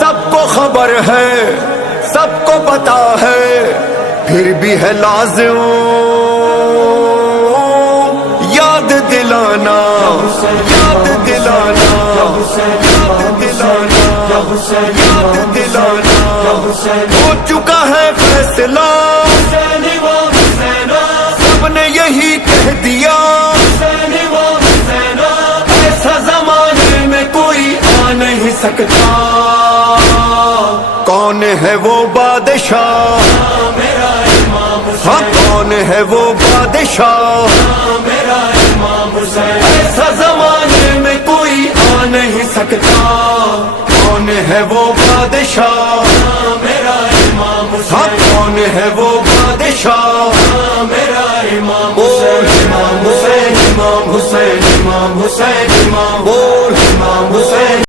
سب کو خبر ہے، سب کو پتا ہے، پھر بھی ہے لازم یاد دلانا، یاد دلانا، یاد دلانا، یاد دلانا۔ ہو چکا ہے فیصلہ، سب نے یہی کہہ دیا، ایسا زمانے میں کوئی آ نہیں سکتا۔ کون ہے وہ بادشاہ؟ ہاں کون ہے وہ بادشاہ؟ ایسا زمانے میں کوئی آ نہیں سکتا۔ کون ہے وہ بادشاہ؟ ہاں کون ہے وہ بادشاہ؟ بول امام حسین، امام حسین، امام حسین، امام بول امام حسین۔